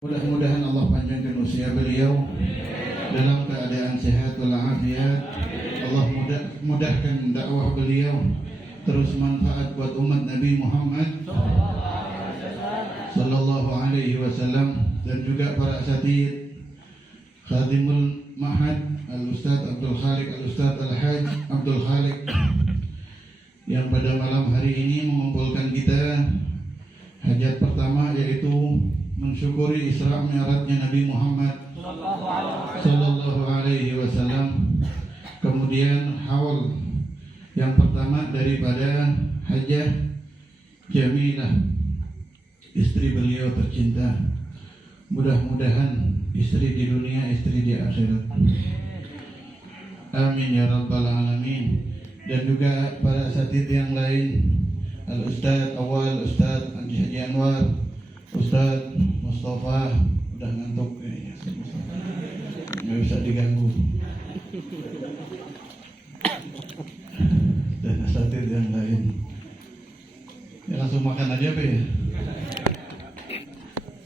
Mudah-mudahan Allah panjangkan usia beliau dalam keadaan sehat walafiat. Allah mudahkan dakwah beliau terus manfaat buat umat Nabi Muhammad sallallahu alaihi wasallam, dan juga para asatidz Khadimul Ma'had Al-Ustadz Abdul Khaliq, Al-Ustadz Al-Haj Abdul Khaliq, yang pada malam hari ini mengumpulkan kita hajat pertama, yaitu mensyukuri Isra Mi'rajnya Nabi Muhammad sallallahu alaihi wasallam. Kemudian haul yang pertama daripada Hajjah Jamilah, istri beliau tercinta. Mudah-mudahan istri di dunia, istri di akhirat. Amin ya rabbal alamin. Dan juga para asatidz yang lain, Al-Ustadz Awal, Ustadz Haji Anwar, Ustadz Mustafa, udah ngantuk kayaknya, nggak bisa diganggu. Dan asatidz yang lain, ya langsung makan aja Pak ya.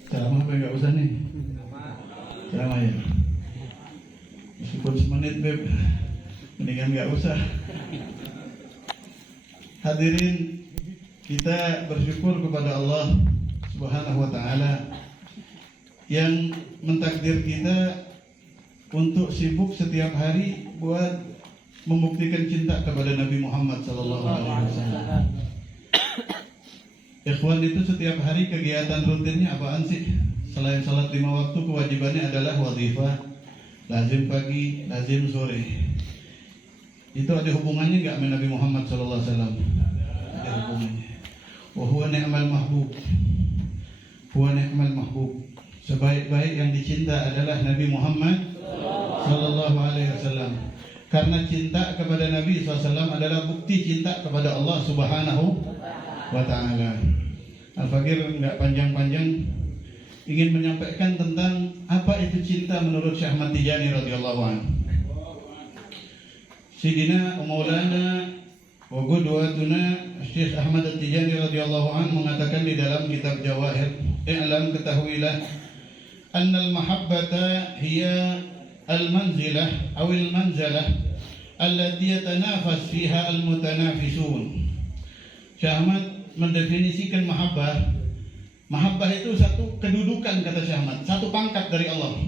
Ceramah apa nggak usah nih? Ceramah ya. Meskipun semenit Beb, mendingan nggak usah. Hadirin, kita bersyukur kepada Allah Subhanahu wa ta'ala yang mentakdir kita untuk sibuk setiap hari buat membuktikan cinta kepada Nabi Muhammad sallallahu alaihi wasallam. Ikhwan, itu setiap hari kegiatan rutinnya apaan sih? Selain salat 5 waktu, kewajibannya adalah wazifah, lazim pagi, lazim sore. Itu ada hubungannya enggak sama Nabi Muhammad sallallahu alaihi wasallam? Ada hubungannya. Wa huwa ni'mal mahbub. Huwa ni'mal mahbub. Sebaik-baik yang dicinta adalah Nabi Muhammad sallallahu alaihi wasallam. Karena cinta kepada Nabi SAW adalah bukti cinta kepada Allah Subhanahu wa ta'ala. Al-Fakir enggak panjang-panjang ingin menyampaikan tentang apa itu cinta menurut Syekh Ahmad Tijani radhiyallahu anhu. Sidina Maulana wa qudwatuna Syekh Ahmad Tijani radhiyallahu anhu mengatakan di dalam kitab Jawahir, "I'lam, ketahuilah, annal mahabbata hiya al-manzilah aw al-manzalah allati yatanafas fiha al-mutanafisun." Syekh Ahmad mendefinisikan mahabbah. Mahabbah itu satu kedudukan, kata Syekh Ahmad, satu pangkat dari Allah.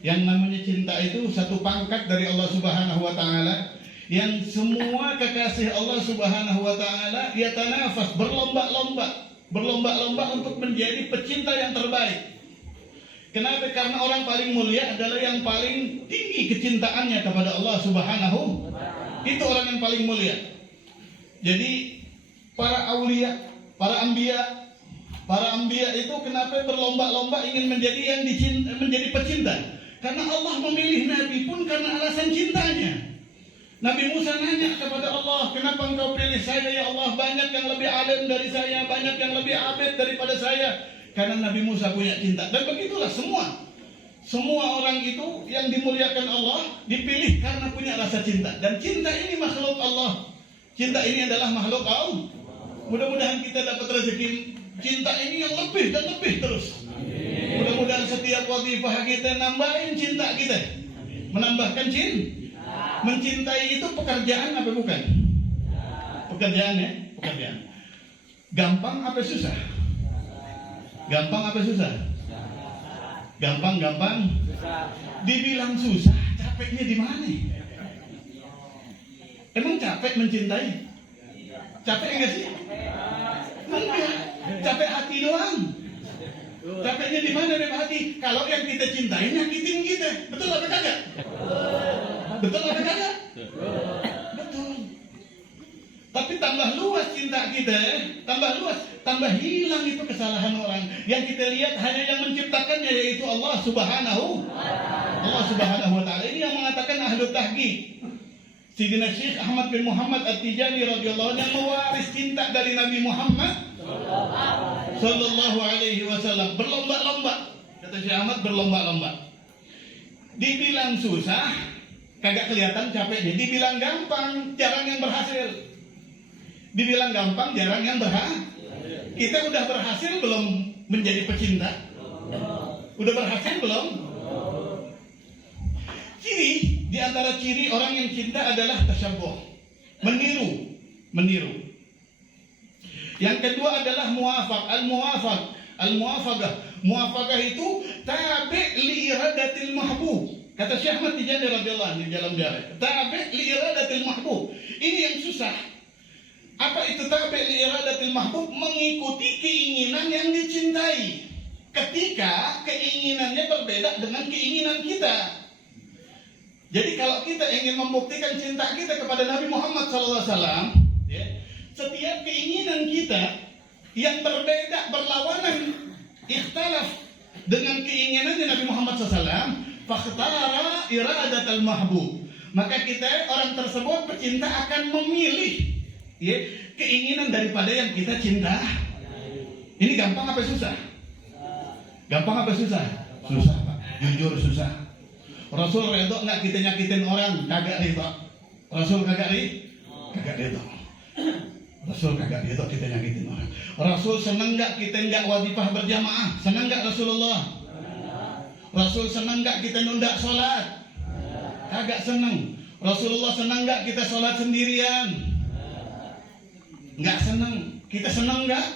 Yang namanya cinta itu satu pangkat dari Allah Subhanahu wa ta'ala, yang semua kekasih Allah Subhanahu wa ta'ala yatanafas, berlomba-lomba untuk menjadi pecinta yang terbaik. Kenapa? Karena orang paling mulia adalah yang paling tinggi kecintaannya kepada Allah Subhanahu. Itu orang yang paling mulia. Jadi para aulia, para anbiya itu kenapa berlomba-lomba ingin menjadi menjadi pecinta? Karena Allah memilih Nabi pun karena alasan cintanya. Nabi Musa nanya kepada Allah, "Kenapa engkau pilih saya ya Allah? Banyak yang lebih alim dari saya, banyak yang lebih abid daripada saya." Karena Nabi Musa punya cinta. Dan begitulah semua orang itu yang dimuliakan Allah dipilih karena punya rasa cinta. Dan cinta ini makhluk Allah. Cinta ini adalah makhluk Allah. Mudah-mudahan kita dapat rezeki cinta ini yang lebih dan lebih terus. Mudah-mudahan setiap wazifah kita nambahin cinta kita. Menambahkan cinta. Mencintai itu pekerjaan apa bukan? Pekerjaan ya, pekerjaan. Gampang apa susah? Gampang apa susah? Gampang. Dibilang susah, capeknya di mana? Emang capek mencintai? Capek enggak sih? Enggak. Capek hati doang. Capeknya di mana dari hati? Kalau yang kita cintai nyakitin kita. Betul apa kagak? Betul apa kagak? Betul. Tapi tambah luas cinta kita, tambah hilang itu kesalahan orang. Yang kita lihat hanya yang menciptakannya, yaitu Allah Subhanahu wa ta'ala. Ini yang mengatakan ahlu tahqiq. Sidina Syekh Ahmad bin Muhammad At-Tijani radhiyallahu anhu yang mewaris cinta dari Nabi Muhammad sallallahu alaihi wasallam. Berlomba-lomba, kata Syekh Ahmad, berlomba-lomba. Dibilang susah, kagak kelihatan capeknya. Dibilang gampang, jarang yang berhasil. Dibilang gampang, jarang yang berhasil. Kita udah berhasil belum menjadi pecinta? Udah berhasil belum? Ciri, di antara ciri orang yang cinta adalah tasyabbuh, meniru. Yang kedua adalah al-muwafaqah. Muwafaqah itu tabi' li iradatil mahbub. Kata Syekh Ahmad Tijani radhiyallahu anhu di dalam Darah, tabi' li iradatil mahbub. Ini yang susah. Apa itu tabi' li iradatil mahbub? Mengikuti keinginan yang dicintai. Ketika keinginannya berbeda dengan keinginan kita. Jadi kalau kita ingin membuktikan cinta kita kepada Nabi Muhammad SAW, ya, setiap keinginan kita yang berbeda, berlawanan, ikhtilaf dengan keinginannya Nabi Muhammad SAW, fakhtara iradatal mahbub. Maka kita, orang tersebut, pecinta akan memilih, ya, keinginan daripada yang kita cinta. Ini gampang apa susah? Gampang apa susah? Susah, Pak. Jujur susah. Rasul redho nggak kita nyakitin orang? Kagak redho. Rasul kagak redho. Rasul kagak redho kita nyakitin orang. Rasul senang nggak kita nggak wazifah berjamaah? Senang nggak Rasulullah? Rasul senang nggak kita nunda sholat? Kagak senang. Rasulullah senang nggak kita sholat sendirian? Nggak senang. Kita senang nggak?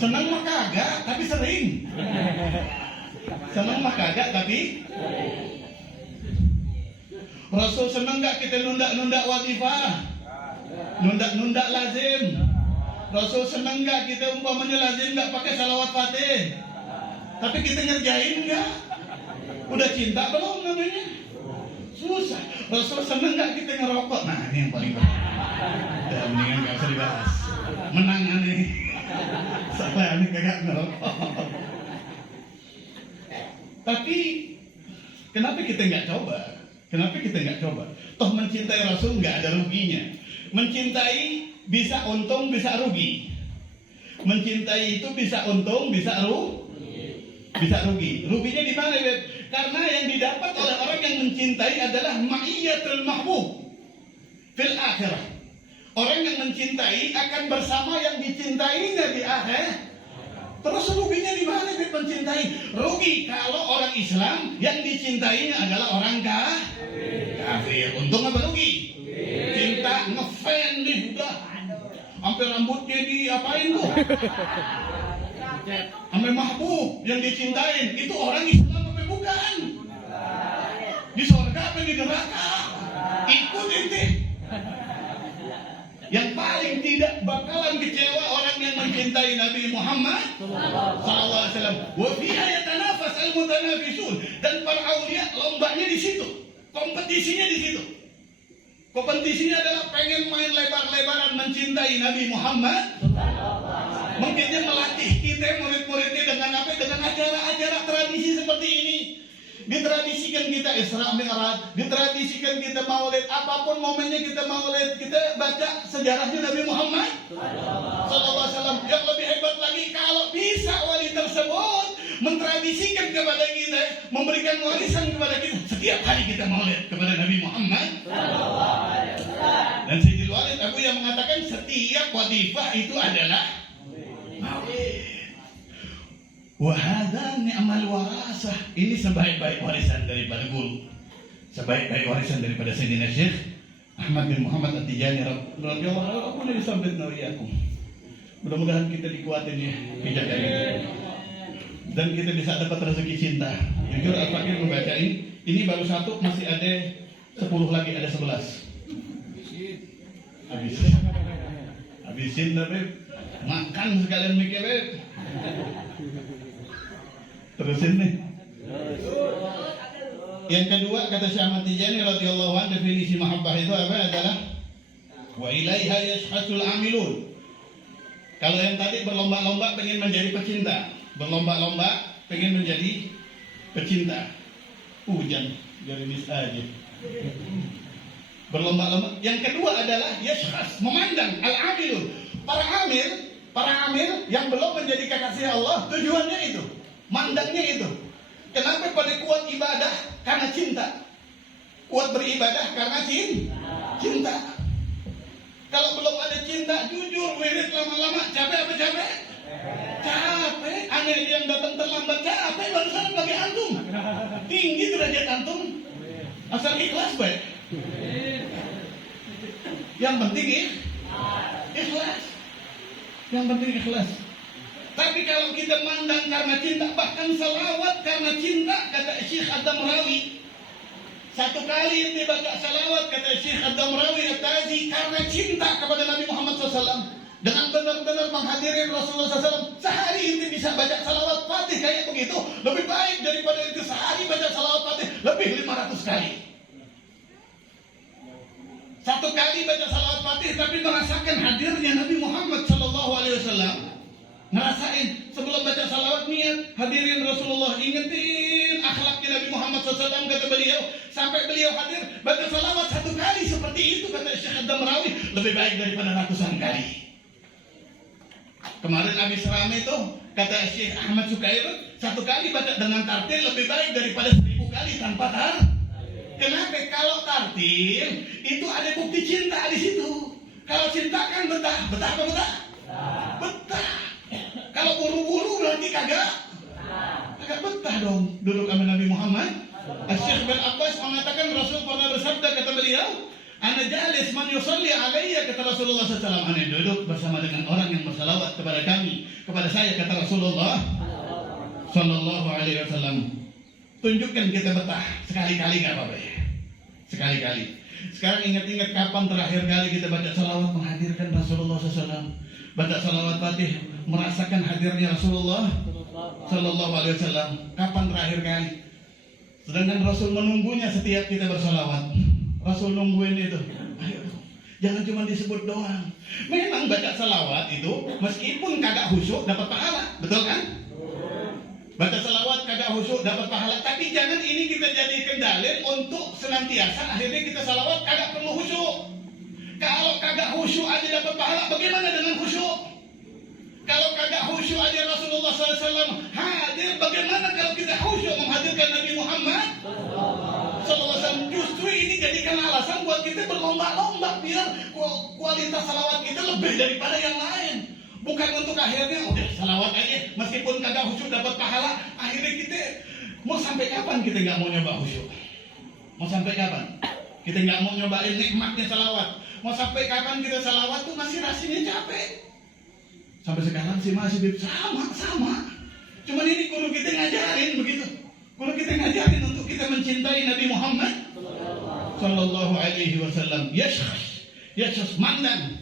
Senang mah kagak, tapi sering. Senang mah kagak, tapi Rasul senang nggak kita nunda wazifah, nunda lazim? Rasul senang nggak kita umpamanya lazim nggak pakai salawat fatih, tapi kita ngerjain nggak? Udah cinta belum namanya? Susah. Rasul senang nggak kita ngerokok? Nah ini yang paling penting. Ya, mendingan nggak usah dibahas. Menang aneh. Salah aneh kagak ngerokok. Tapi kenapa kita nggak coba? Kenapa kita nggak coba? Toh mencintai Rasul nggak ada ruginya. Mencintai bisa untung, bisa rugi. Mencintai itu bisa untung, bisa rugi. Ruginya di mana, Beb? Karena yang didapat oleh orang yang mencintai adalah ma'iyatul mahbub fil akhirah. Orang yang mencintai akan bersama yang dicintainya di akhir. Terus ruginya di mana dia mencintai? Rugi kalau orang Islam yang dicintainya adalah orang kafir. Untung apa rugi? Cinta ngefan nih udah. Sampai rambutnya diapain tuh? Sampai mahbub yang dicintain itu orang Islam apa bukan? Di surga apa di neraka? Ikut ente. Yang paling tidak bakalan kecewa orang yang mencintai Nabi Muhammad SAW. Wa fiha yatanafas al-mutanafisun. Dan para aulia lombanya di situ, kompetisinya di situ. Kompetisinya adalah pengen main lebar-lebaran mencintai Nabi Muhammad. Mungkinnya melatih kita murid-muridnya dengan apa? Dengan acara-acara tradisi seperti ini. Ditradisikan kita Isra Mi'raj, ditradisikan kita Maulid, apapun momennya kita Maulid, kita baca sejarahnya Nabi Muhammad SAW. Yang lebih hebat lagi kalau bisa wali tersebut mentradisikan kepada kita, memberikan warisan kepada kita setiap hari kita Maulid kepada Nabi Muhammad. Dan Sayyidil Walid Abu yang mengatakan setiap wadifah itu adalah Maulid. Wahada ni'mal warasah. Ini sebaik-baik warisan daripada guru, sebaik-baik warisan daripada Sayyidina Syekh Ahmad bin Muhammad At-Tijani radhiyallahu anhu. Mudah-mudahan kita dikuatin ya pijakannya, dan kita bisa dapat rezeki cinta. Jujur Al-Fakir membaca ini baru satu, masih ada 10 lagi, ada 11. Habisin tapi makan sekalian mikir, Beb. Terusin nih. Yang kedua kata Syekh Ahmad Tijani radhiyallahu anhu, definisi mahabbah itu apa adalah wa ilaiha yashhatul amilun. Kalau yang tadi berlomba-lomba pengen menjadi pecinta, berlomba-lomba pengen menjadi pecinta. Hujan gerimis aja. Berlomba-lomba. Yang kedua adalah yashhas, memandang al-amilun. Para amil yang belum menjadi kekasih Allah, tujuannya itu, mandangnya itu. Kenapa pada kuat ibadah? Karena cinta. Kuat beribadah karena cinta. Kalau belum ada cinta, jujur wirid lama-lama capek apa capek? Capek, aneh yang datang terlambat capek, barusan bagi antum. Tinggi derajat antum. Asal ikhlas baik. Yang penting ikhlas. Yang penting ikhlas. Tapi kalau kita mandang karena cinta, bahkan salawat karena cinta, kata Syekh Ad-Damrawi. Satu kali ente baca salawat, kata Syekh Ad-Damrawi At-Tazi, karena cinta kepada Nabi Muhammad SAW, dengan benar-benar menghadiri Rasulullah SAW, sehari ente bisa baca salawat fatih kayak begitu, lebih baik daripada itu sehari baca salawat fatih lebih 500 kali. Satu kali baca salawat fatih tapi merasakan hadirnya Nabi Muhammad SAW. Ngerasain sebelum baca salawat niat hadirin Rasulullah, ingetin akhlaknya Nabi Muhammad SAW, kata beliau, sampai beliau hadir baca salawat satu kali seperti itu, kata Syekh Ad-Damrawi, lebih baik daripada ratusan kali. Kemarin habis rame itu, kata Syekh Ahmad Sukair, satu kali baca dengan tartil lebih baik daripada 1000 kali tanpa tartil. Kenapa? Kalau tartil itu ada bukti cinta di situ. Kalau cinta kan betah apa betah? Betah. Kalau buru-buru berarti kagak betah dong duduk sama Nabi Muhammad. Syekh bin Abbas mengatakan Rasul pernah bersabda, kata beliau, ana jalis man yusalli alayya, kata Rasulullah SAW, ana duduk bersama dengan orang yang bersalawat kepada kami, kepada saya, kata Rasulullah sallallahu alaihi wasallam. Tunjukkan kita betah sekali-kali, nggak apa-apa ya, sekali-kali. Sekarang ingat-ingat kapan terakhir kali kita baca salawat menghadirkan Rasulullah SAW, baca salawat fatih merasakan hadirnya Rasulullah Sallallahu Alaihi Wasallam. Kapan terakhir kali? Sedangkan Rasul menunggunya setiap kita bersalawat. Rasul nungguin itu. Ayo, jangan cuma disebut doang. Memang baca salawat itu meskipun kagak khusyuk dapat pahala, betul kan? Baca salawat kagak khusyuk dapat pahala, tapi jangan ini kita jadikan dalil untuk senantiasa akhirnya kita salawat kagak perlu khusyuk. Kalau kagak khusyuk aja dapat pahala, bagaimana dengan khusyuk? Kalau kagak khusyuk aja Rasulullah SAW hadir, bagaimana kalau kita khusyuk menghadirkan Nabi Muhammad SAW? Justru ini jadikan alasan buat kita berlomba-lomba biar kualitas salawat kita lebih daripada yang lain. Bukan untuk akhirnya udah salawat aja meskipun kagak khusyuk dapat pahala. Akhirnya kita mau sampai kapan kita nggak mau nyoba khusyuk? Mau sampai kapan kita nggak mau nyobain nikmatnya salawat? Mau sampai kapan kita salawat tuh masih rasanya capek? Sampai sekarang sih masih sama. Cuman ini guru kita ngajarin begitu. Guru kita ngajarin untuk kita mencintai Nabi Muhammad Sallallahu Alaihi Wasallam. Yesus mandan.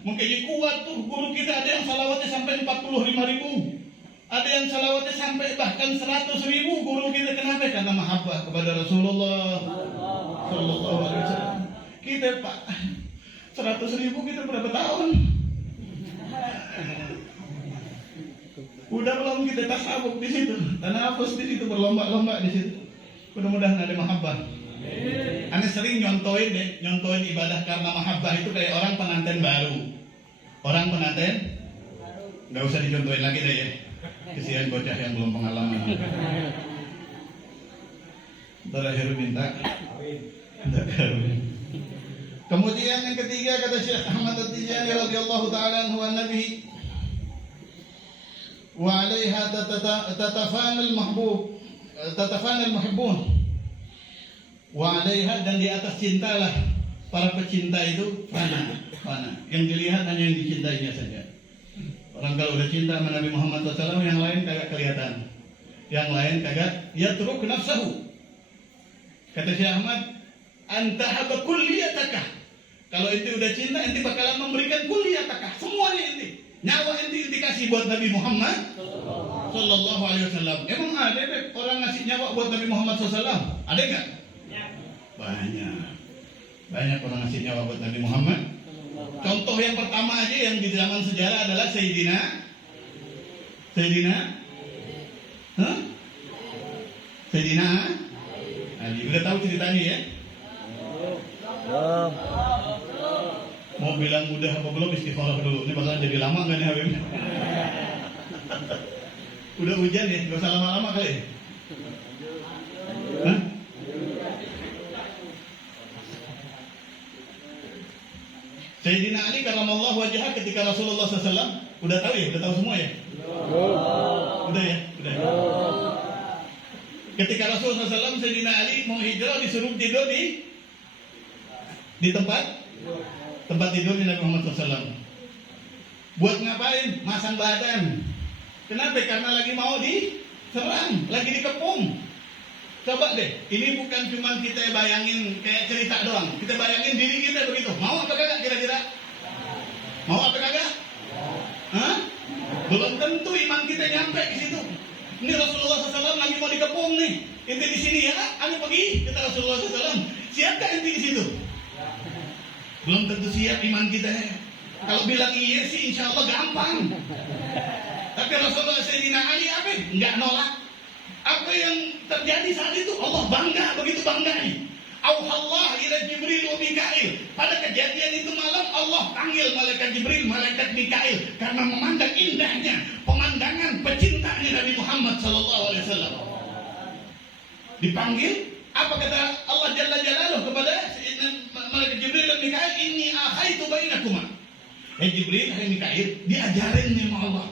Mungkin kuat tuh guru kita, ada yang salawatnya sampai 45.000, ada yang salawatnya sampai bahkan 100.000 guru kita. Kenapa? Karena mahabbah kepada Rasulullah Sallallahu Alaihi Wasallam. Kita Pak 100.000 kita berapa tahun? Udah belum kita tasawuf di situ, tanafus di situ, berlomba-lomba di situ. Mudah-mudahan ada mahabbah. Ane sering nyontoin ibadah karena mahabbah itu kayak orang pengantin baru. Orang pengantin nggak usah dicontohin lagi deh ya. Kesian bocah yang belum pengalaman. Terakhir minta kawin. Kemudian yang ketiga kata Syekh Ahmad At-Tijani radhiyallahu taala anhu an-nabi wa 'alaiha tatafanal muhibbun wa 'alaiha, dan di atas cintalah para pecinta itu fana. Yang dilihat hanya yang dicintainya saja. Orang kalau udah cinta sama Nabi Muhammad SAW, yang lain kagak kelihatan, yang lain kagak yatruk nafsahu. Kata Syekh Ahmad, anta haba kulliyataka. Kalau ente udah cinta, ente bakalan memberikan kulliyataka, semuanya ente. Nyawa ente kasih buat Nabi Muhammad Sallallahu Alaihi Wasallam. Emang ada orang ngasih nyawa buat Nabi Muhammad SAW? Ada nggak? Banyak orang ngasih nyawa buat Nabi Muhammad. Contoh yang pertama aja yang di zaman sejarah adalah Sayyidina Ali. Udah tahu ceritanya ya? Mau bilang mudah apa belum, istikharah dulu. Ini bakalan jadi lama nggak nih Habib? Udah hujan ya, nggak usah lama-lama kali. Hah? Sayyidina Ali karramallahu wajhah ketika Rasulullah SAW Udah tahu ya? Udah tahu semua ya? Udah ya? Udah. Ketika Rasulullah SAW Sayyidina Ali mau hijrah disuruh tidur di tempat tidurnya Nabi Muhammad SAW. Buat ngapain? Masang badan. Kenapa? Karena lagi mau diserang, lagi dikepung. Coba deh, ini bukan cuma kita bayangin kayak cerita doang. Kita bayangin diri kita begitu. Mau apa kagak kira-kira? Mau apa kagak? Hah? Belum tentu iman kita nyampe ke situ. Ini Rasulullah SAW lagi mau dikepung nih. Inti di sini ya, anu pergi kata Rasulullah SAW. Siapkah inti di situ? Belum tentu siap iman kita. Kalau bilang iya sih, insya Allah gampang. Tapi Rasulullah Sayyidina Ali apa? Enggak nolak. Apa yang terjadi saat itu? Allah bangga, begitu bangganya. Auhallah ila Jibril wa Mikail. Pada kejadian itu malam Allah panggil malaikat Jibril, malaikat Mikail karena memandang indahnya pemandangan pecintanya Nabi Muhammad SAW. Dipanggil, apa kata Allah Jalla Jalaluhu kepada malaikat Jibril dan Mikail? Inni akhaitu bainakuma. Jibril, hai Mikail, diajarin nih sama Allah.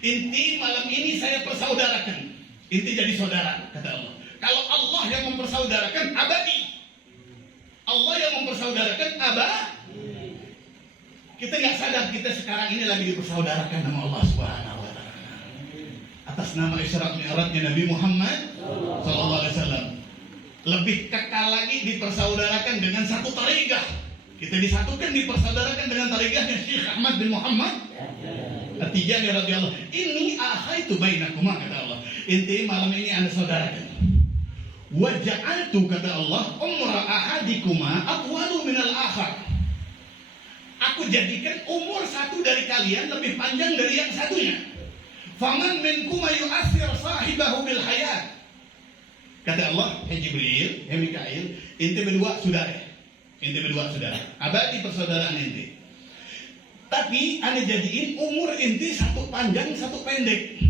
Inti malam ini saya persaudarakan. Inti jadi saudara, kata Allah. Kalau Allah yang mempersaudarakan, abadi. Allah yang mempersaudarakan, kita nggak sadar kita sekarang ini lagi dipersaudarakan sama Allah Subhanahu Wa Taala. Atas nama Isra Mi'rajnya Nabi Muhammad SAW. Lebih kekal lagi dipersaudarakan dengan satu tariqah. Kita disatukan, dipersaudarakan dengan tariqahnya Syekh Ahmad bin Muhammad At-Tijani radhiyallahu. Ini akhaitu bainakuma, kata Allah. Inti malam ini Anda saudarakan. Wa ja'altu, kata Allah, umra ahadikuma atwalu minal akhar. Aku jadikan umur satu dari kalian lebih panjang dari yang satunya. Faman minkuma yu'athir sahibahu bil hayat. Kata Allah, Jibril, Mikail, inti berdua saudara. Inti berdua saudara. Abadi persaudaraan inti. Tapi Anda jadiin umur inti satu panjang, satu pendek.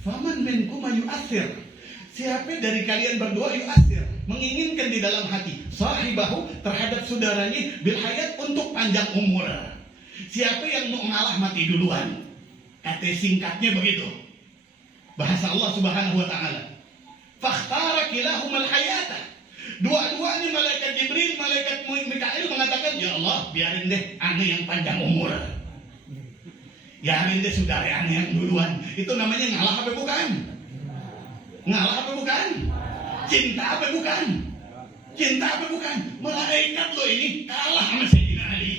Faman minkum yu'athir. Siapa dari kalian berdua yu'athir, menginginkan di dalam hati sahibahu terhadap saudaranya bil hayat untuk panjang umur. Siapa yang mau ngalah mati duluan? Kata singkatnya begitu. Bahasa Allah Subhanahu wa taala. Fakhtara kilahumal hayata. Dua-duanya malaikat Jibril, malaikat Mikail mengatakan, ya Allah, biarin deh aneh yang panjang umur. Biarin deh saudara aneh yang duluan. Itu namanya ngalah apa bukan? Ngalah apa bukan? Cinta apa bukan? Cinta apa bukan? Malaikat lo ini kalah sama Sayyidina Ali.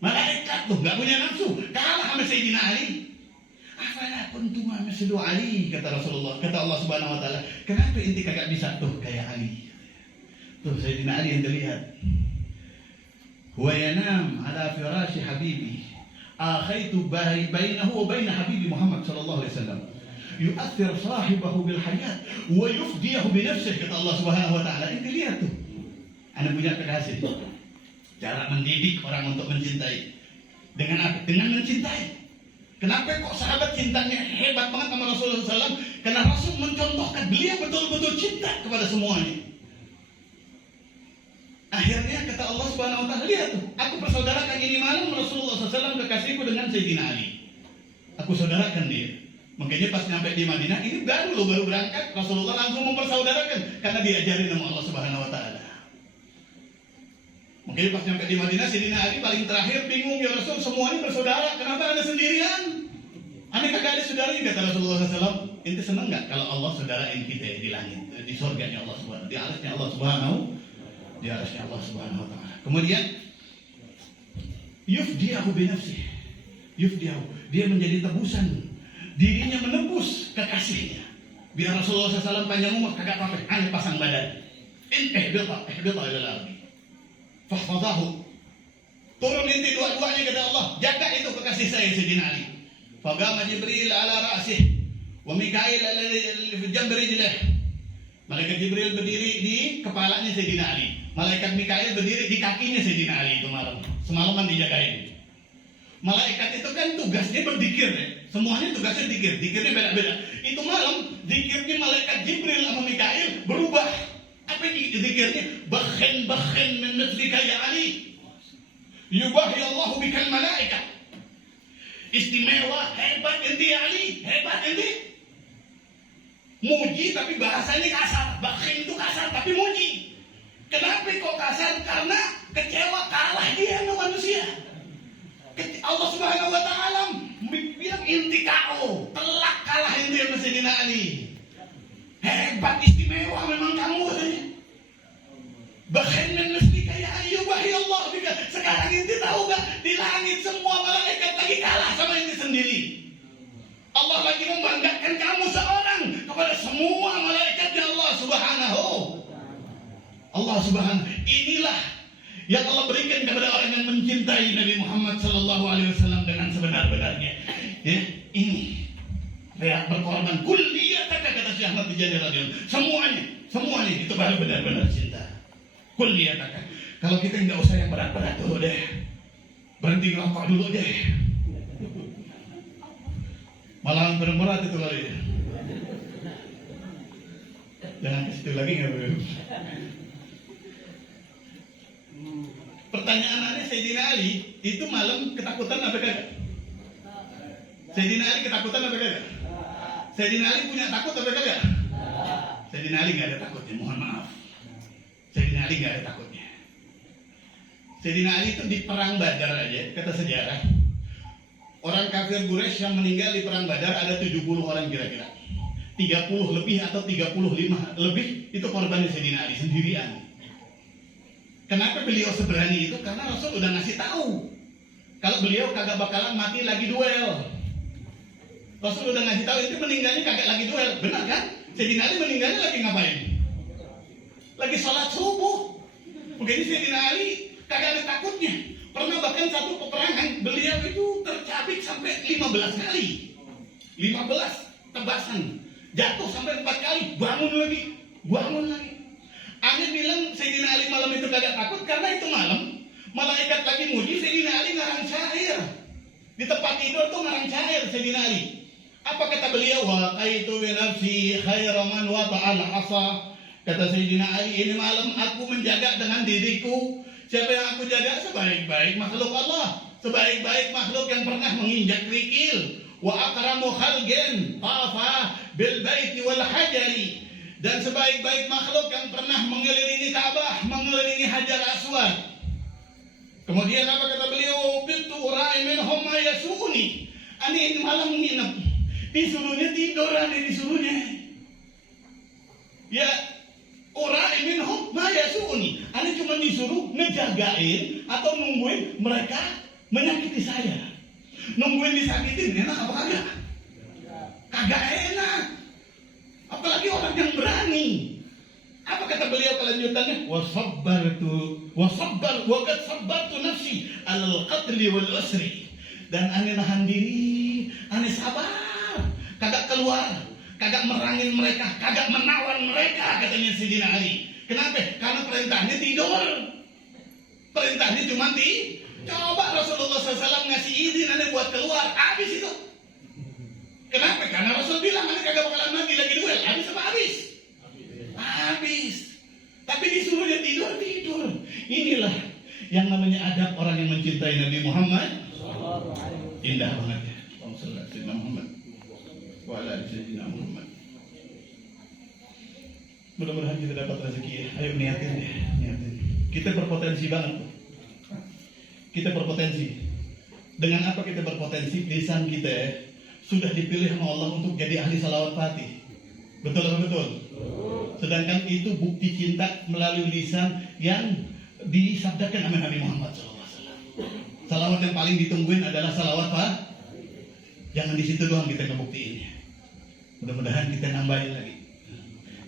Malaikat lo gak punya nafsu, kalah sama Sayyidina Ali. Afala kuntum mislu Ali, kata Rasulullah, kata Allah Subhanahu wa taala. Kenapa inti kagak bisa tuh kayak Ali? Tuh Sayyidina Ali yang terlihat. Huwa yanam ala firashi habibi. Akhaitu bainahu wa bain habibi Muhammad sallallahu alaihi wasallam. Yu'athir sahibahu bil hayat wa yufdiyahu bi nafsihi, kata Allah Subhanahu wa taala. Inti lihat tuh. Anda punya kekasih. Cara mendidik orang untuk mencintai. Dengan apa? Dengan mencintai. Kenapa kok sahabat cintanya hebat banget sama Rasulullah SAW? Karena Rasul mencontohkan, beliau betul-betul cinta kepada semuanya. Akhirnya kata Allah Subhanahu Wa Taala, lihat tuh, aku persaudarakan ini malam Rasulullah SAW kekasihku dengan Sayyidina Ali. Aku saudarakan dia. Makanya pas nyampe di Madinah, ini baru berangkat, Rasulullah langsung mempersaudarakan karena diajarin sama Allah Subhanahu Wa Taala. Makanya pas nyampe di Madinah, Sayyidina Ali paling terakhir bingung, ya Rasul, semuanya bersaudara, kenapa Anda sendirian? Anda kagak ada saudaranya, kata Rasulullah SAW. Ente seneng nggak kalau Allah saudarain kita di langit, di surganya Allah Subhanahu, di arsy-Nya Allah Subhanahu, di arsy-Nya Allah Subhanahu wa taala. Kemudian yufdiyahu bi nafsihi. Yufdiyahu, dia menjadi tebusan. Dirinya menebus kekasihnya. Biar Rasulullah SAW panjang umur kagak apa-apa, hanya pasang badan. Ihbita ila al-ardi. Fahfadahu. Turun inti dua-duanya, kata Allah, jaga itu kekasih saya Sayyidina Ali. Fagama Jibril ala ra'sih wa Mikail ala jambi rijlih. Malaikat Jibril berdiri di kepalanya Sayyidina Ali. Malaikat Mikail berdiri di kakinya Sayyidina Ali itu malam. Semalaman dijagain. Malaikat itu kan tugasnya berzikir ya. Semuanya tugasnya zikir. Zikirnya beda-beda. Itu malam zikirnya malaikat Jibril sama Mikail berubah. Apa zikirnya? Bakhin min mithlika ya Ali. Yubahi Allahu bikal malaikat. Istimewa, hebat ente Ali, hebat ente. Muji tapi bahasanya kasar. Bakhin itu kasar tapi muji. Kenapa kok kasar? Karena kecewa, kalah dia sama manusia. Allah Subhanahu wa Ta'ala bilang inti kau, telak kalah ente sama Sayyidina Ali. Hebat, istimewa memang kamu katanya. Bahkan meski kayak ayo wahai Allah bika. Sekarang inti tahu gak, di langit semua malaikat lagi kalah sama inti sendiri. Allah lagi membanggakan kamu seorang kepada semua malaikatnya Allah Subhanahu. Allah Subhanahu. Inilah yang Allah berikan kepada orang yang mencintai Nabi Muhammad Sallallahu Alaihi Wasallam dengan sebenar-benarnya. Ya, ini ya berkorban kulliyataka kata Syekh Ahmad Tijani radhiyallahu. Semuanya itu baru benar-benar cinta. Kulliyataka. Kalau kita nggak usah yang berat-berat dulu deh, berhenti ngerokok dulu deh. Malah berat-berat itu kali. Jangan ke situ lagi nggak boleh. Pertanyaan aneh, Sayyidina Ali itu malam ketakutan apa kagak? Sayyidina Ali ketakutan apa kagak? Sayyidina Ali punya takut apa kagak? Sayyidina Ali nggak ada takutnya, mohon maaf. Sayyidina Ali nggak ada takutnya. Sayyidina Ali itu di perang Badar aja, kata sejarah, orang kafir Quraisy yang meninggal di perang Badar ada 70 orang kira-kira. 30 lebih atau 35 lebih itu korban Sayyidina Ali sendirian. Kenapa beliau seberani itu? Karena Rasul udah ngasih tahu kalau beliau kagak bakalan mati lagi duel. Rasul udah ngasih tahu itu meninggalnya kagak lagi duel, benar kan? Sayyidina Ali meninggalnya lagi ngapain? Lagi sholat subuh. Mungkin Sayyidina Ali kagak ada takutnya. Pernah bahkan satu peperangan beliau itu tercabik sampai 15 kali. 15 tebasan. Jatuh sampai 4 kali, bangun lagi. Anda bilang Sayyidina Ali malam itu kagak takut karena itu malam malaikat lagi muji Sayyidina Ali ngarang syair. Di tempat tidur tuh ngarang syair Sayyidina Ali. Apa kata beliau? Wa qaitu bi nafsi khairaman wa ta'al asa. Kata Sayyidina Ali, ini malam aku menjaga dengan diriku. Siapa yang aku jaga? Sebaik-baik makhluk Allah, sebaik-baik makhluk yang pernah menginjak kerikil. Wa akramu khalqin tafa bil baiti wal hajari. Dan sebaik-baik makhluk yang pernah mengelilingi Ka'bah, mengelilingi Hajar Aswad. Kemudian apa kata beliau? Bintu ura'i minhum ma yasuni. Ani malam nginep, disuruhnya tidur, ani disuruhnya. Ya, ura'i minhum ma yasuni. Ani cuma disuruh ngejagain atau nungguin mereka menyakiti saya. Nungguin disakitin, enak apa kagak? Kagak enak. Apalagi orang yang berani. Apa kata beliau kelanjutannya? Waqad sabbartu nafsi alal qatli wal usri. Dan ane nahan diri, ane sabar, kagak keluar, kagak merangin mereka, kagak menawan mereka, katanya Sayyidina Ali. Kenapa? Karena perintahnya tidur. Perintahnya cuma coba Rasulullah SAW ngasih izin ane buat keluar, habis itu. Kenapa? Karena Rasul bilang ane kagak bakalan mati lagi duel. Habis apa habis? Habis. Tapi disuruhnya tidur. Inilah yang namanya adab orang yang mencintai Nabi Muhammad. Indah banget ya. Sayyidina Muhammad. Wa ala sayyidina Muhammad. Mudah-mudahan kita dapat rezeki ya. Ayo niatin. Kita berpotensi banget. Kita berpotensi. Dengan apa kita berpotensi? Lisan kita ya, sudah dipilih sama Allah untuk jadi ahli salawat fatih. Betul atau betul? Sedangkan itu bukti cinta melalui lisan yang disabdakan oleh Nabi Muhammad SAW. Salawat yang paling ditungguin adalah salawat Pak. Jangan di situ doang kita ngebuktiinnya. Mudah-mudahan kita nambahin lagi.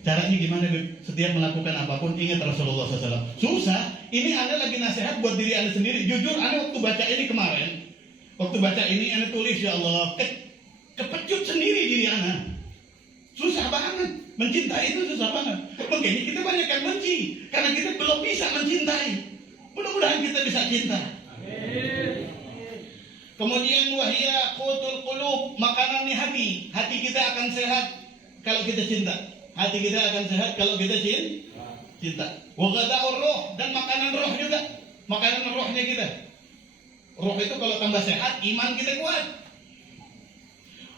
Caranya gimana? Setiap melakukan apapun ingat Rasulullah SAW. Susah. Ini Anda lagi nasihat buat diri Anda sendiri. Jujur Anda waktu baca ini kemarin, waktu baca ini Anda tulis ya Allah, kepecut sendiri diri Anda. Susah banget. Mencintai itu susah banget. Makanya kita banyak yang benci karena kita belum bisa mencintai. Mudah-mudahan kita bisa cinta. Kemudian wahia qutul qulub, makanannya hati. Hati kita akan sehat kalau kita cinta. Hati kita akan sehat kalau kita cinta. Wa ghada'ur ruh, dan makanan roh juga. Makanan rohnya kita. Roh itu kalau tambah sehat, iman kita kuat.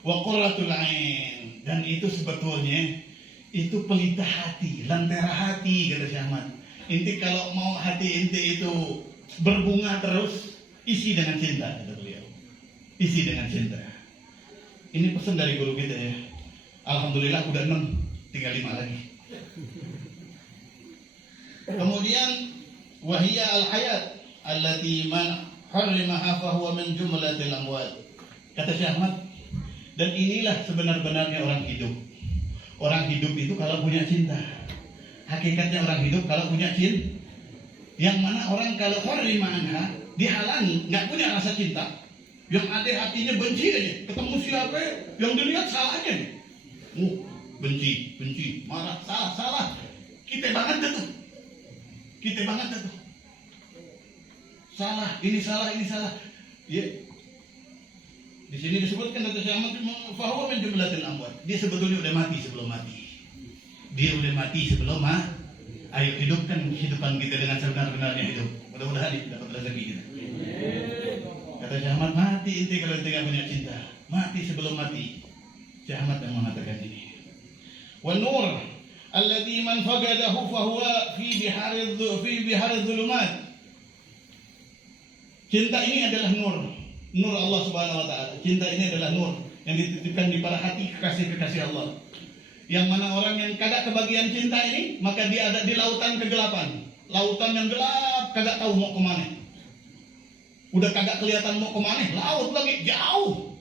wa qurratul ain. Dan itu sebetulnya itu pelita hati, lentera hati, kata Syekh Ahmad. Inti kalau mau hati inti itu berbunga terus, isi dengan cinta, kata beliau. Isi dengan cinta. Ini pesan dari guru kita ya. Alhamdulillah udah 6, tinggal 5 lagi. Kemudian wahiyya al-hayat allati man harrimaha fa huwa min jumlatil amwat. Kata Syekh Ahmad, dan inilah sebenar-benarnya orang hidup. Orang hidup itu kalau punya cinta. Hakikatnya orang hidup kalau punya cinta. Yang mana orang kalau harrimaha dihalangi, nggak punya rasa cinta. Yang ada hatinya benci aja. Ketemu siapa yang dilihat salahnya nih. Benci, marah, salah. Kita banget tuh. Salah, ini salah. Ya. Di sini disebutkan kata Syekh Ahmad bahwa min jumlatil amwat. Dia sebetulnya udah mati sebelum mati. Ayo hidupkan kehidupan kita dengan sebenar-benarnya hidup. Mudah-mudahan dapat rezeki kita. Kata Syekh Ahmad, mati inti kalau inti gak punya cinta. Mati sebelum mati. Syekh Ahmad yang mengatakan ini. Wan nur alladhi man faqadahu fa huwa fi bihari dhulumat. Cinta ini adalah nur Allah Subhanahu wa taala. Cinta ini adalah nur yang dititipkan di para hati kekasih-kekasih Allah. Yang mana orang yang kagak kebagian cinta ini, maka dia ada di lautan kegelapan. Lautan yang gelap, kagak tahu mau kemana. Udah kagak kelihatan mau kemana, laut lagi jauh.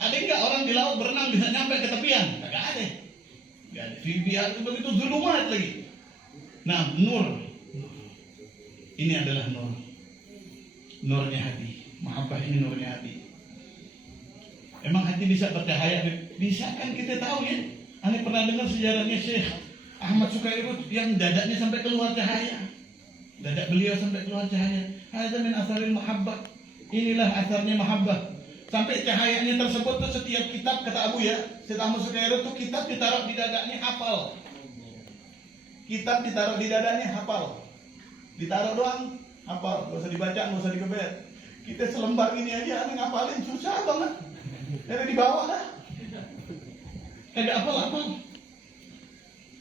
Ada enggak orang di laut berenang bisa nyampe ke tepian? Kagak ada. Biar itu begitu zulumat lagi. Nah, nur. Ini adalah nur. Nurnya hati. Mahabbah ini nurnya hati. Emang hati bisa bercahaya? Bisa kan, kita tahu ya. Ane pernah dengar sejarahnya Syekh Ahmad Sukairut yang dadanya sampai keluar cahaya. Dada beliau sampai keluar cahaya. Hadza min asaril mahabbah. Inilah asarnya mahabbah. Sampai cahayanya tersebut tuh setiap kitab, kata Abu ya, Syekh Ahmad Sukairut tuh kitab ditaruh di dadanya hafal. Kitab ditaruh di dadanya hafal. Ditaruh doang hafal, enggak usah dibaca, enggak usah dikebet. Kita selembar ini aja ane ngapalin susah banget. Dari di bawah dah. Kagak apal-apal.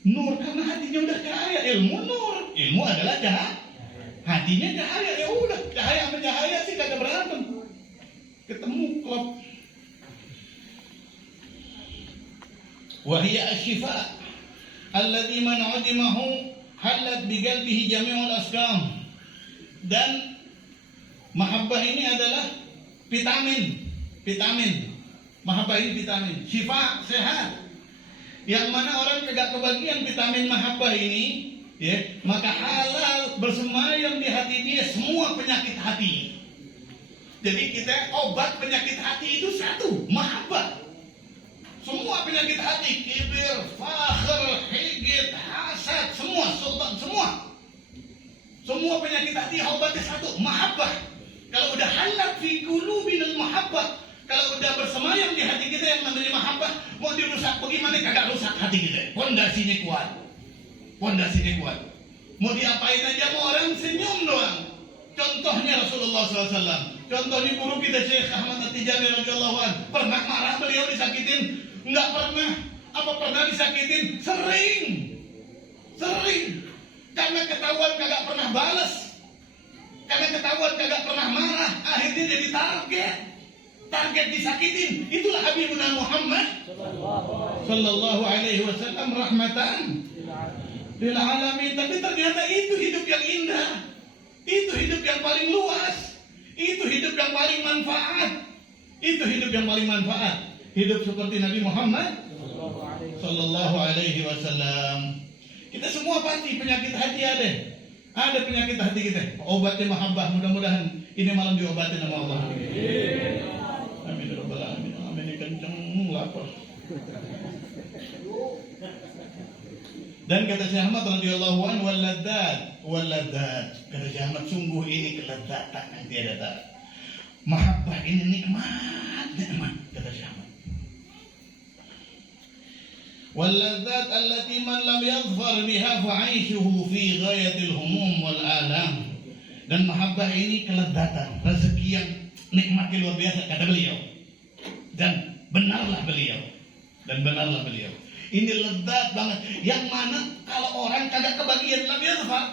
Nur karena hatinya udah cahaya, ilmu nur. Ilmu adalah cahaya. Hatinya cahaya, ya udah, cahaya sama cahaya sih kagak berantem. Ketemu klop. Wa hiya asy-syifa alladzi man 'adimahu halat bi qalbihi jami'ul asqam. Dan mahabbah ini adalah vitamin. Mahabbah ini vitamin, syifa, sehat. Yang mana orang tidak kebagian vitamin mahabbah ini, ya, maka halal bersemayam di hati dia semua penyakit hati. Jadi kita obat penyakit hati itu satu, mahabbah. Semua penyakit hati, kibir, fakhr, higid, hasad, semua sultan, semua penyakit hati obatnya satu, mahabbah. Kalau udah halal fi qulubinal mahabbah, kalau udah bersemayam di hati kita yang namanya mahabbah, mau dirusak bagaimana kagak rusak hati kita. Pondasinya kuat. Mau diapain aja, mau orang senyum doang. Contohnya Rasulullah SAW. Contohnya guru kita Syekh Ahmad At-Tijani radhiyallahu anhu. Pernah marah beliau disakitin? Enggak pernah. Apa pernah disakitin? Sering. Karena ketahuan kagak pernah balas. Karena ketahuan kagak pernah marah, akhirnya jadi target disakitin. Itulah Habibuna Muhammad sallallahu alaihi wasallam rahmatan lil alamin. Tapi ternyata itu hidup yang indah. Itu hidup yang paling luas. Itu hidup yang paling manfaat. Hidup seperti Nabi Muhammad sallallahu alaihi wasallam. Kita semua pasti penyakit hati ada. Ada penyakit hati kita. Obatnya mahabbah. Mudah-mudahan ini malam diobatin sama Allah. Amin ya rabbal alamin. Amin, kenceng lapar. Dan kata Syekh Ahmad radhiyallahu anhu wal ladzat. Kata Syekh Ahmad, sungguh ini kelezatan yang tiada tara. Mahabbah ini nikmat, kata Syekh Ahmad. Wal ladzat allati man lam yadhfar biha fa'aishuhu fi ghayatil humum wal alam. Dan mahabbah ini kelezatan, rezeki yang nikmatnya luar biasa, kata beliau. Dan benarlah beliau. Dan benarlah beliau. Ini lezat banget. Yang mana kalau orang kagak kebagian lam yazfar.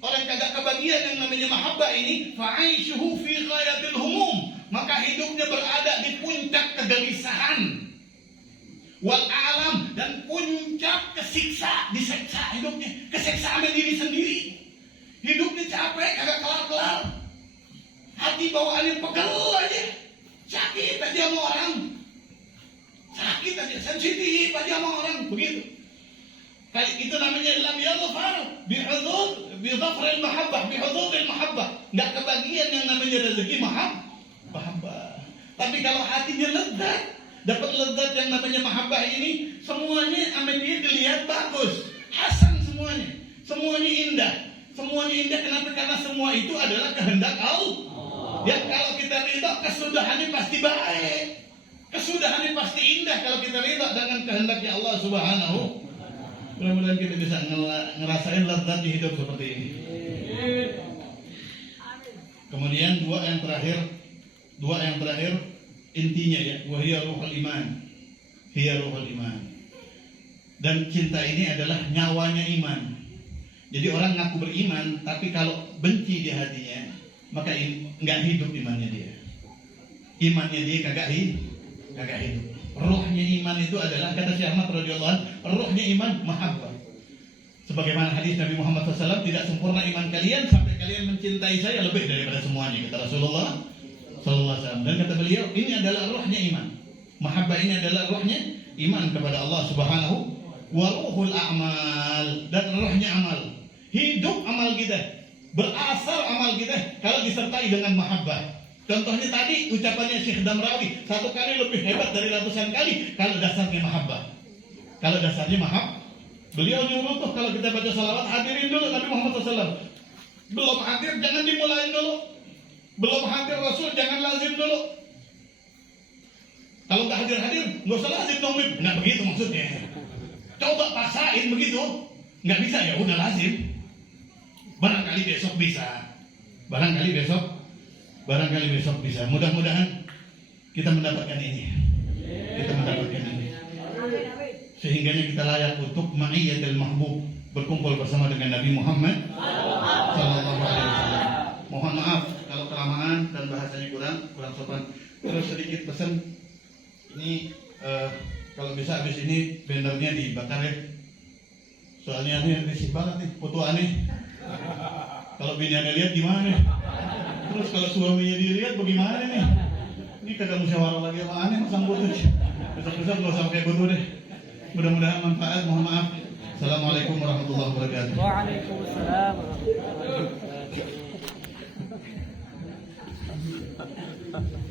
Orang kagak kebagian yang namanya mahabbah ini, fa'aishuhu fi ghayatil humum, maka hidupnya berada di puncak kegelisahan. Wal alam, dan puncak diseksa hidupnya, keseksa sama diri sendiri. Hidupnya capek, kagak kelar-kelar. Hati bawaannya pegel aja, sakit aja sama orang, sakit aja, sensitif aja sama orang, begitu. Kali itu namanya lam yazfar bidhafril mahabbah, bihuduril mahabbah. Enggak kebagian yang namanya rezeki mahabbah. Tapi kalau hatinya lezat, dapat lezat yang namanya mahabbah ini, semuanya sama dia dilihat bagus, hasan semuanya. Semuanya indah. Semuanya indah kenapa? Karena semua itu adalah kehendak Allah. Yang kalau kita ridha, kesudahannya pasti baik. Kesudahannya pasti indah kalau kita ridha dengan kehendaknya Allah Subhanahu. Mudah-mudahan kita bisa ngerasain lezat di hidup seperti ini. Kemudian dua yang terakhir intinya ya, wahia ruhul iman. Hiya ruhul iman. Dan cinta ini adalah nyawanya iman. Jadi orang ngaku beriman, tapi kalau benci di hatinya, maka nggak hidup imannya dia. Imannya dia kagak hidup. Ruhnya iman itu adalah, kata Syekh Ahmad radhiyallahu anhu, ruhnya iman mahabbah. Sebagaimana hadis Nabi Muhammad SAW, tidak sempurna iman kalian sampai kalian mencintai saya lebih daripada semuanya, kata Rasulullah SAW. Dan kata beliau, ini adalah ruhnya iman. Mahabbah ini adalah ruhnya iman kepada Allah Subhanahu wa ruhul a'mal, dan ruhnya amal. Hidup amal kita, berasal amal kita kalau disertai dengan mahabbah. Contohnya tadi ucapannya Syekh Damrawi, satu kali lebih hebat dari ratusan kali kalau dasarnya mahabbah. Kalau dasarnya beliau nyuruh tuh kalau kita baca salawat, hadirin dulu Nabi Muhammad SAW. Belum hadir jangan dimulain dulu. Belum hadir Rasul jangan lazim dulu. Kalau nggak hadir nggak usah lazim dong, nggak begitu maksudnya. Coba paksain begitu, nggak bisa ya udah lazim. Barangkali besok bisa. Barangkali besok bisa. Mudah-mudahan kita mendapatkan ini. Sehingga kita layak untuk ma'iyatul mahbub, berkumpul bersama dengan Nabi Muhammad sallallahu alaihi wasallam. Mohon maaf kalau kelamaan dan bahasanya kurang sopan. Terus sedikit pesan, ini kalau bisa habis ini bannernya dibakar ya. Soalnya ini risih banget nih foto aneh. Kalau biniannya lihat gimana? Terus kalau suaminya dilihat bagaimana nih? Ini kagak musyawarah lagi sama aneh masang foto. Besok-besok nggak usah pakai foto deh. Mudah-mudahan manfaat. Mohon maaf. Assalamualaikum warahmatullahi wabarakatuh. Waalaikumsalam warahmatullahi wabarakatuh.